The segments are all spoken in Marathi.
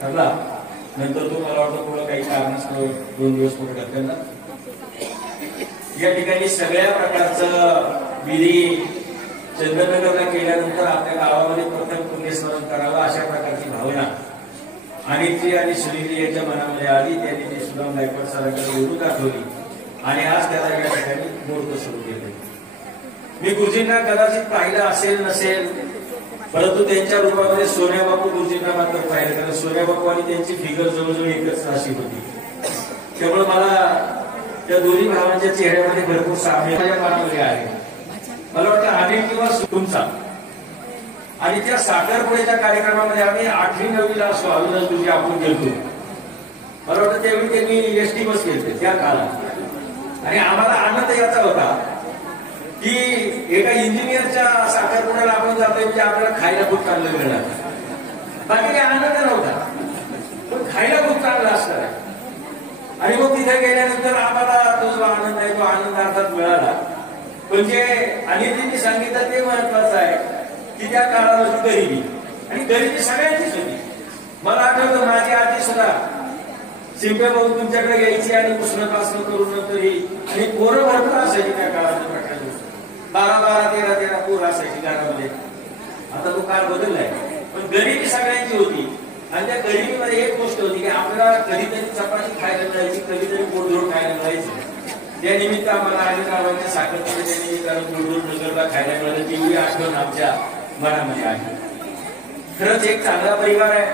ठरला. नंतर तो मला वाटतं थोडं काही कारणास्तव 2 दिवस पुढे ढकलला. या ठिकाणी सगळ्या प्रकारचं विधी चंद्रनगरला केल्यानंतर आपल्या गावामध्ये प्रथम पुण्यस्मरण करावं अशा प्रकारची भावना अनिलजी आणि सुनीलजी यांच्या मनामध्ये आली. त्यांनी ती सुदाम गायकवाड सरांकडे निवडून दाखवली आणि आज त्याला या ठिकाणी मुहूर्त सुरू केले. मी गुरुजींना कदाचित पाहिलं असेल नसेल, परंतु त्यांच्या रूपामध्ये सोन्याबापू गुरुजींना मात्र पाहिलं. कारण सोन्याबापू आणि त्यांची फिगर जवळजवळ एकच अशी होती. त्यामुळे मला त्या दोन्ही भावांच्या चेहऱ्यामध्ये भरपूर साम्य माझ्या मनामध्ये आहे. मला वाटतं अनिल किंवा तुमचा आणि त्या साखरपुड्याच्या कार्यक्रमामध्ये आम्ही 8वी 9वीला असो अविनाश गुरुजी आपण गेलतो. मला वाटतं त्यावेळी त्यांनी एसटी बस केली त्या काळात आणि आम्हाला आनंद याचा होता की एका इंजिनियरच्या साखरपुड्याला आपण जातोय म्हणजे आपल्याला खायला खूप चांगलं मिळणार. बाकी काही आनंद नव्हता, पण खायला खूप चांगलं असणार आहे. आणि मग तिथे गेल्यानंतर आम्हाला तो जो आनंद आहे तो आनंद अर्थात मिळाला. पण जे अनिलजींनी सांगितलं ते महत्वाचं आहे की त्या काळामध्ये गरिबी आणि गरिबी सगळ्यांचीच होती. मला आठवतं माझी आजी सुद्धा शिंपे भाऊ तुमच्याकडे यायची आणि पुसणं करून नंतर आणि पोरं भरपूर असायची त्या काळाच्या प्रकारे. 12-12, 13-13 पोरं असायची घरामध्ये. आता तो काळ बदललाय, पण गरिबी सगळ्यांची होती. आणि त्या गरिबीमध्ये एक गोष्ट होती की आपल्याला कधीतरी चपाती खायला मिळायची, कधीतरी गोडधोड खायला मिळायची. त्या निमित्त आम्हाला अनिल साखरपुड्याच्या निमित्तानं गोडधोड नगरला खायला मिळालं ती आठवण आमच्या मनामध्ये आहे. खरंच एक चांगला परिवार आहे.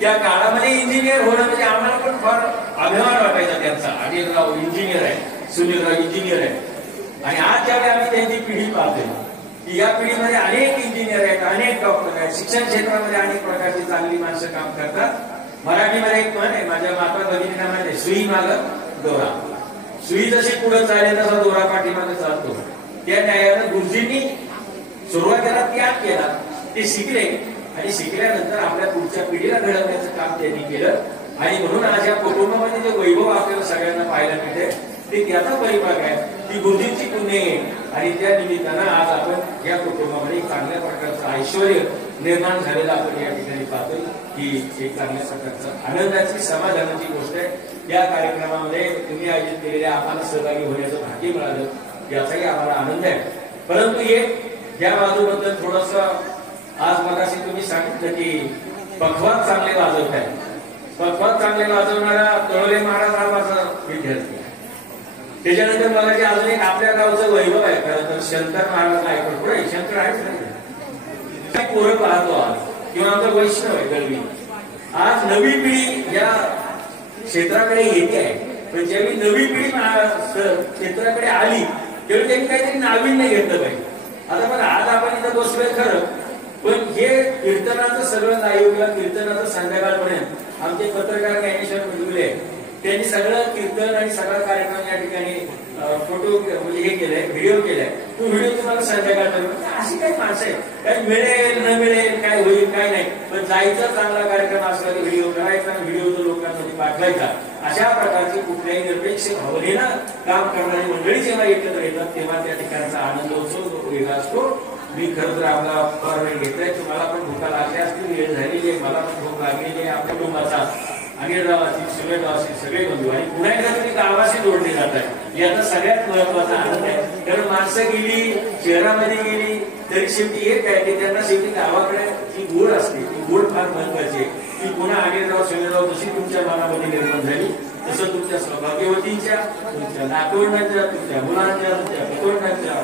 त्या काळामध्ये इंजिनियर होणं म्हणजे आम्हाला पण फार अभिमान वाटायचा त्यांचा. अनिलराव इंजिनियर आहे, सुनीलराव इंजिनियर आहे. आणि आज ज्यावेळी आम्ही त्यांची पिढी पाहतोय की या पिढीमध्ये अनेक इंजिनियर आहेत, अनेक डॉक्टर आहेत, शिक्षण क्षेत्रामध्ये अनेक प्रकारची चांगली माणसं काम करतात. मराठीमध्ये एक म्हण आहे, माझ्या माता भगिनींना माहिती आहे, सुई मागं दोरा. सुई जशी पुढे चालेल तसा दोरा पाठीमागे चालतो. त्या न्यायानं गुरुजींनी सुरुवातीला त्याग केला, ते शिकले आणि शिकल्यानंतर आपल्या पुढच्या पिढीला घडवण्याचं काम त्यांनी केलं. आणि म्हणून आज या कुटुंबामध्ये जे वैभव आपल्याला सगळ्यांना पाहायला मिळते ते त्याचा परिपाक आहे, ती गुरुजींची पुण्य आहे. आणि त्या निमित्तानं आज आपण या कुटुंबामध्ये चांगल्या प्रकारचं ऐश्वर निर्माण झालेलं आपण या ठिकाणी पाहतोय. ही एक चांगल्या प्रकारचं आनंदाची समाधानाची गोष्ट आहे. या कार्यक्रमामध्ये तुम्ही आयोजित केलेल्या आम्हाला सहभागी होण्याचं भाग्य मिळालं याचाही आम्हाला आनंद आहे. परंतु एक या बाजूबद्दल थोडस आज मगाशी तुम्ही सांगितलं की पखवाज चांगले वाजवत आहे. पखवाज चांगले वाजवणारा तळोले महाराज हा माझा विद्यार्थी आहे. त्याच्यानंतर मला जे अजून एक आपल्या गावचं वैभव आहे खरं तर शंकर महाराज गायकवाड. पुढे शंकर आहेच नाही, पोरं पाहतो आज किंवा आमचं वैष्णव आहे गरवी. आज नवी पिढी या क्षेत्राकडे येते आहे, पण ज्यावेळी नवी पिढी क्षेत्राकडे आली त्यावेळी त्यांनी काहीतरी नाविन्य घेतलं पाहिजे. आता पण आज आपण इथं बसलोय खरं, पण हे कीर्तनाचं सगळं नायोगला कीर्तनाचं संध्याकाळपर्यंत आमचे पत्रकार ज्ञानेश्वर मुलगुले त्यांनी सगळं कीर्तन आणि सगळा कार्यक्रम या ठिकाणी फोटो म्हणजे हे केलंय, व्हिडिओ केलाय. तो व्हिडिओ तुम्हाला संध्याकाळपर्यंत अशी काही माणसं आहे, काही मिळेल न मिळेल, काय होईल काय नाही, पण जायचं चांगला कार्यक्रम असला की व्हिडिओ करायचा आणि व्हिडिओ तो लोकांमध्ये पाठवायचा. अशा प्रकारची कुठल्याही निरपेक्ष भावनेनं काम करणारी मंडळी जेव्हा एकत्र येतात तेव्हा त्या ठिकाणचा आनंद उत्सव वेगळा असतो. मी खरं तर आपला फार वेळ घेतलाय, तुम्हाला पण भूका लागल्या असतील, वेळ झालेली आहे, मला पण भूक लागलेली आहे. आपल्या कुटुंबाचा अनिलरावाची सुरेगावाची सगळे बंधू आणि पुन्हा एकदा तुम्ही गावाशी जोडले जात आहे याचा सगळ्यात महत्वाचा आनंद आहे. कारण माणसं गेली शहरामध्ये गेली तरी शेवटी एक आहे की त्यांना शेवटी गावाकडे जी गोड असते ती गोड फार महत्वाची आहे. ती पुन्हा अनिलराव सुरेगाव जशी तुमच्या मनामध्ये निर्माण झाली तसं तुमच्या सौभाग्यवतींच्या, तुमच्या नातवंडांच्या, तुमच्या मुलांच्या, तुमच्या कुटुंबांच्या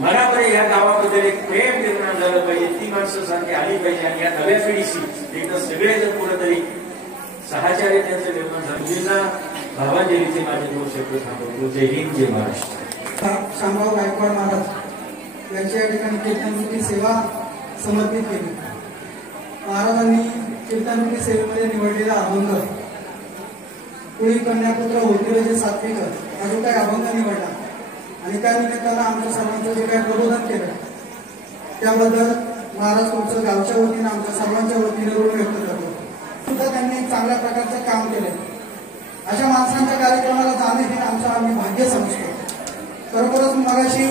मनामध्ये या गावाबद्दल एक प्रेम निर्माण झालं पाहिजे. ती माणसं सारखी आली पाहिजे आणि या नव्या पिढीशी एकदा सगळेजण कुठेतरी सहचार्य त्यांचं निर्माण झालं. मुलींना भावांजलीचे माझे 2 शब्द थांबवतो. जय हिंद, जय महाराष्ट्र. शामराव गायकवाड महाराज यांच्या ठिकाणी कीर्तनरूपी सेवा समर्पित केली. महाराजांनी कीर्तनरूपी सेवेमध्ये निवडलेला अभंग कुळी कन्यापुत्र होतील जे सात्विक हा जो काही अभंग निवडला आणि त्या निमित्तानं आमच्या सर्वांचं जे काही प्रबोधन केलं त्याबद्दल महाराज तुमचं गावच्या वतीनं आमच्या सर्वांच्या वतीनं ऋण व्यक्त करतो. सुद्धा त्यांनी एक चांगल्या प्रकारचं काम केलं. अशा माणसांच्या कार्यक्रमाला जाणे हे आमचं आम्ही भाग्य समजतो. खरोखरच मगाशी